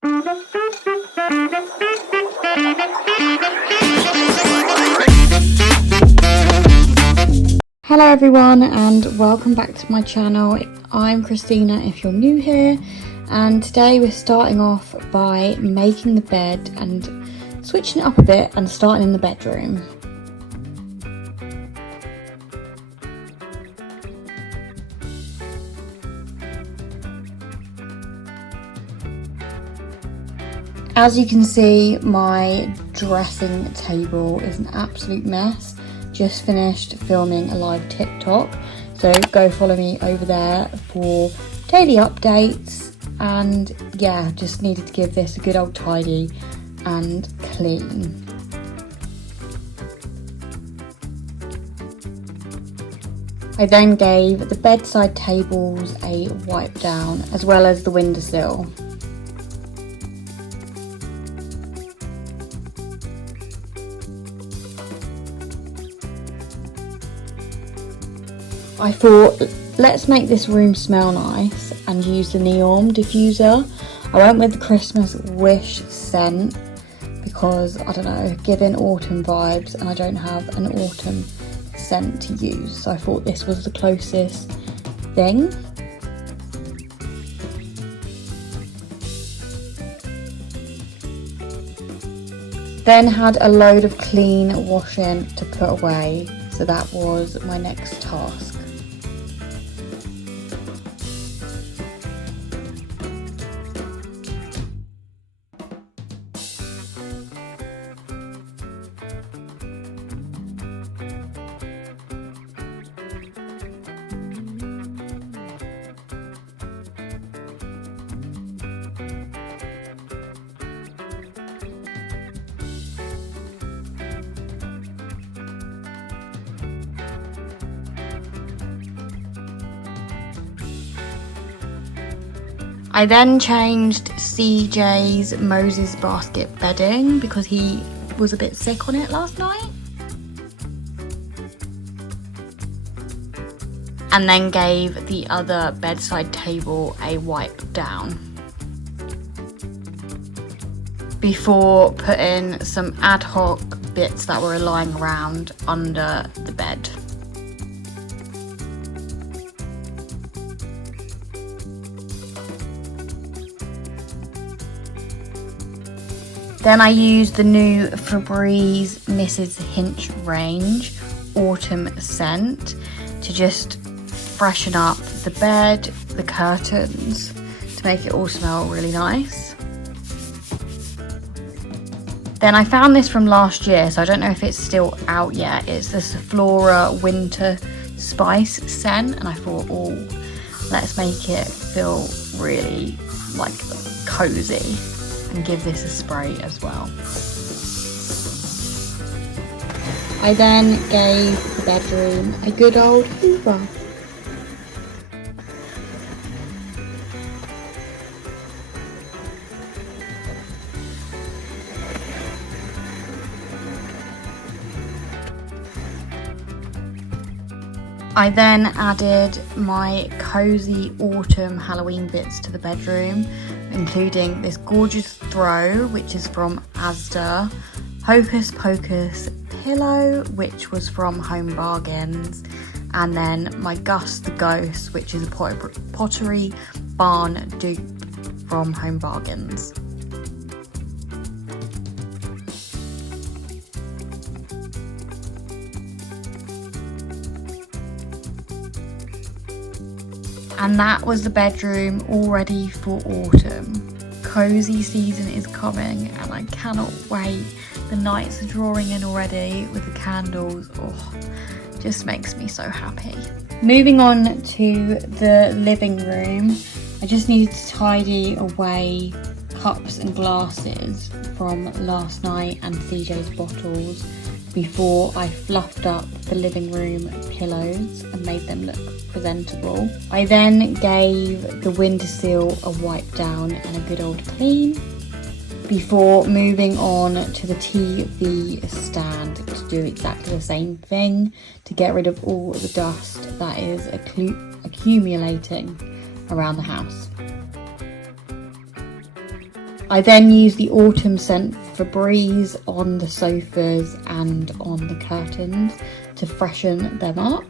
Hello everyone and welcome back to my channel. I'm Christina if you're new here, and today we're starting off by making the bed and switching it up a bit and starting in the bedroom. As you can see, my dressing table is an absolute mess. Just finished filming a live TikTok, so go follow me over there for daily updates. And yeah, just needed to give this a good old tidy and clean. I then gave the bedside tables a wipe down, as well as the windowsill. I thought, let's make this room smell nice and use the neon diffuser. I went with the Christmas wish scent because, I don't know, giving autumn vibes, and I don't have an autumn scent to use, so I thought this was the closest thing. Then had a load of clean washing to put away, so that was my next task. I then changed CJ's Moses basket bedding because he was a bit sick on it last night. And then gave the other bedside table a wipe down before putting some ad hoc bits that were lying around under the bed. Then I used the new Febreze Mrs. Hinch range autumn scent to just freshen up the bed, the curtains, to make it all smell really nice. Then I found this from last year, so I don't know if it's still out yet. It's the Sephora Winter Spice scent, and I thought, oh, let's make it feel really like cozy, and give this a spray as well. I then gave the bedroom a good old hoover. I then added my cozy autumn Halloween bits to the bedroom, including this gorgeous throw, which is from Asda, Hocus Pocus pillow, which was from Home Bargains, and then my Gus the Ghost, which is a Pottery Barn dupe from Home Bargains. And that was the bedroom all ready for autumn. Cozy season is coming and I cannot wait. The nights are drawing in already with the candles. Oh, just makes me so happy. Moving on to the living room, I just needed to tidy away cups and glasses from last night and CJ's bottles before I fluffed up the living room pillows and made them look presentable. I then gave the windowsill a wipe down and a good old clean before moving on to the TV stand to do exactly the same thing to get rid of all the dust that is accumulating around the house. I then used the autumn scent Febreze on the sofas and on the curtains to freshen them up.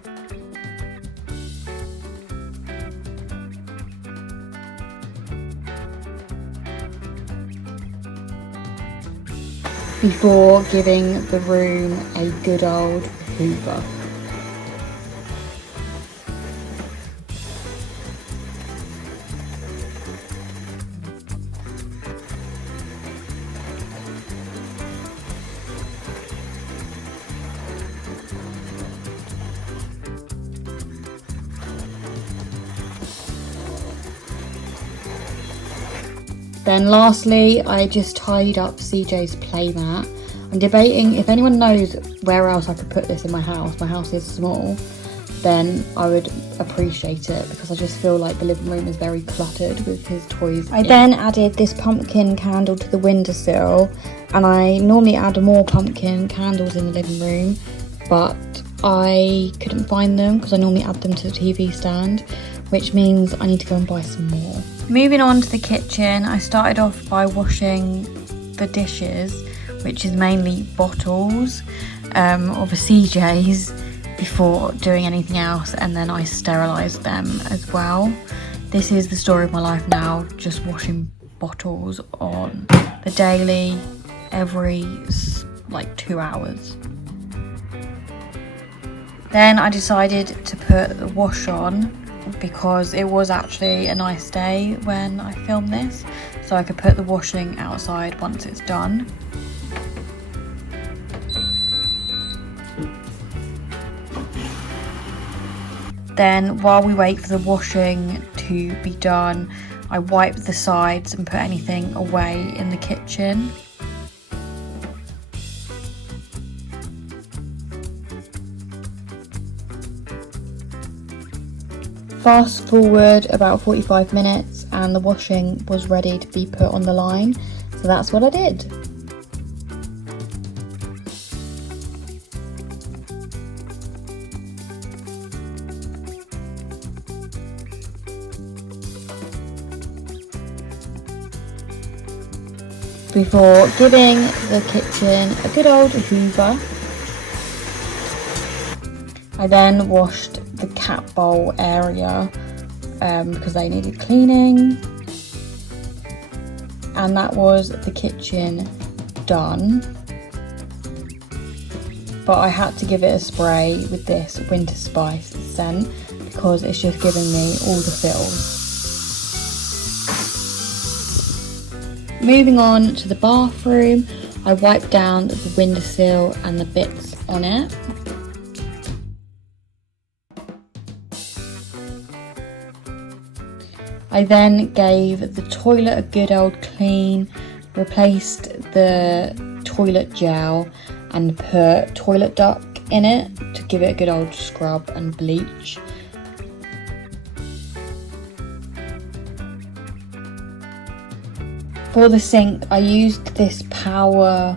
Before giving the room a good old hoover. Then lastly, I just tidied up CJ's playmat. I'm debating if anyone knows where else I could put this in my house is small, then I would appreciate it because I just feel like the living room is very cluttered with his toys. I then added this pumpkin candle to the windowsill, and I normally add more pumpkin candles in the living room, but I couldn't find them because I normally add them to the TV stand, which means I need to go and buy some more. Moving on to the kitchen, I started off by washing the dishes, which is mainly bottles of the CJ's, before doing anything else, and then I sterilised them as well. This is the story of my life now, just washing bottles on the daily, every like 2 hours. Then I decided to put the wash on because it was actually a nice day when I filmed this, so I could put the washing outside once it's done. Then while we wait for the washing to be done, I wipe the sides and put anything away in the kitchen. Fast forward about 45 minutes and the washing was ready to be put on the line, so that's what I did. Before giving the kitchen a good old hoover, I then washed the cat bowl area because they needed cleaning, and that was the kitchen done. But I had to give it a spray with this winter spice scent because it's just giving me all the feels. Moving on to the bathroom, I wiped down the windowsill and the bits on it. I then gave the toilet a good old clean, replaced the toilet gel and put toilet duck in it to give it a good old scrub and bleach. For the sink, I used this Power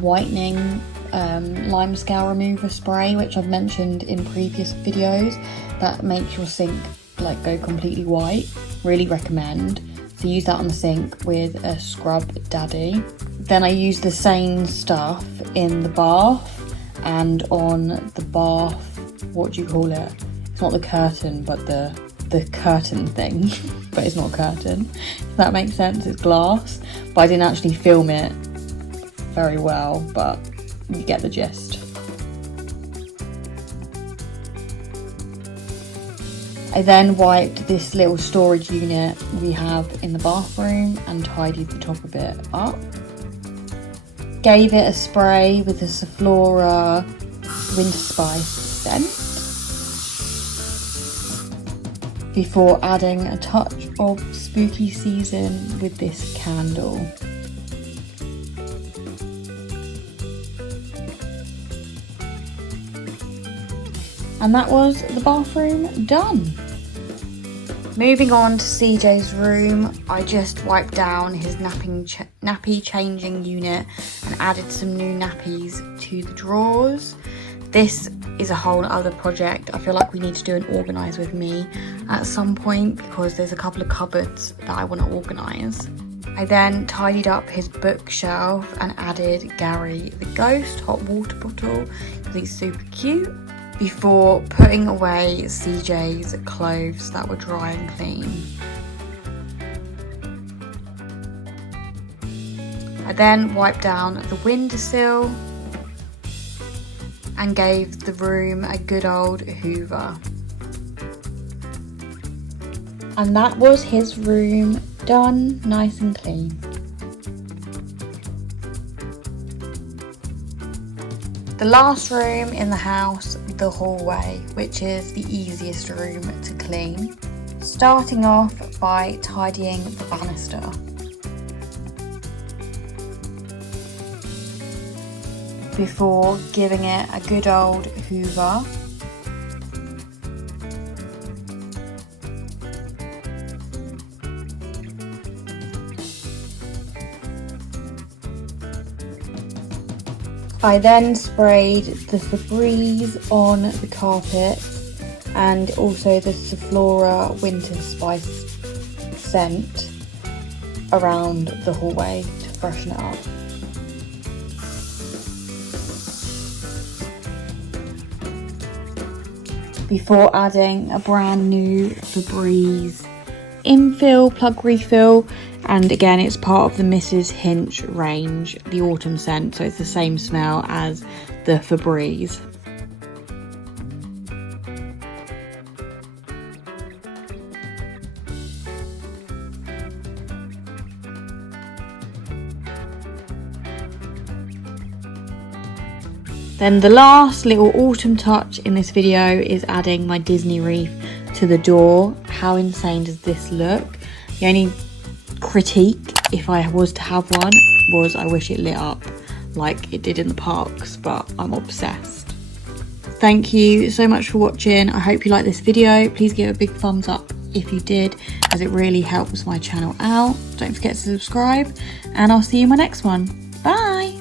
whitening lime scale remover spray, which I've mentioned in previous videos, that makes your sink like go completely white. Really recommend. So use that on the sink with a scrub daddy. Then I used the same stuff in the bath and on the bath, what do you call it? It's not the curtain, but the curtain thing, but it's not a curtain, if that makes sense. It's glass, but I didn't actually film it very well, but you get the gist. I then wiped this little storage unit we have in the bathroom and tidied the top of it up. Gave it a spray with the Sephora Winter Spice scent before adding a touch of spooky season with this candle. And that was the bathroom done. Moving on to CJ's room, I just wiped down his nappy changing unit and added some new nappies to the drawers. This is a whole other project. I feel like we need to do an organise with me at some point because there's a couple of cupboards that I want to organise. I then tidied up his bookshelf and added Gary the Ghost hot water bottle because he's super cute, before putting away CJ's clothes that were dry and clean. I then wiped down the windowsill and gave the room a good old hoover. And that was his room done, nice and clean. The last room in the house, the hallway, which is the easiest room to clean. Starting off by tidying the banister. Before giving it a good old hoover. I then sprayed the Febreze on the carpet and also the Sephora Winter Spice scent around the hallway to freshen it up. Before adding a brand new Febreze infill plug refill, and again it's part of the Mrs. Hinch range, the autumn scent, so it's the same smell as the Febreze. Then the last little autumn touch in this video is adding my Disney wreath to the door. How insane does this look? The only critique, if I was to have one, was I wish it lit up like it did in the parks, but I'm obsessed. Thank you so much for watching. I hope you liked this video. Please give it a big thumbs up if you did, as it really helps my channel out. Don't forget to subscribe, and I'll see you in my next one. Bye!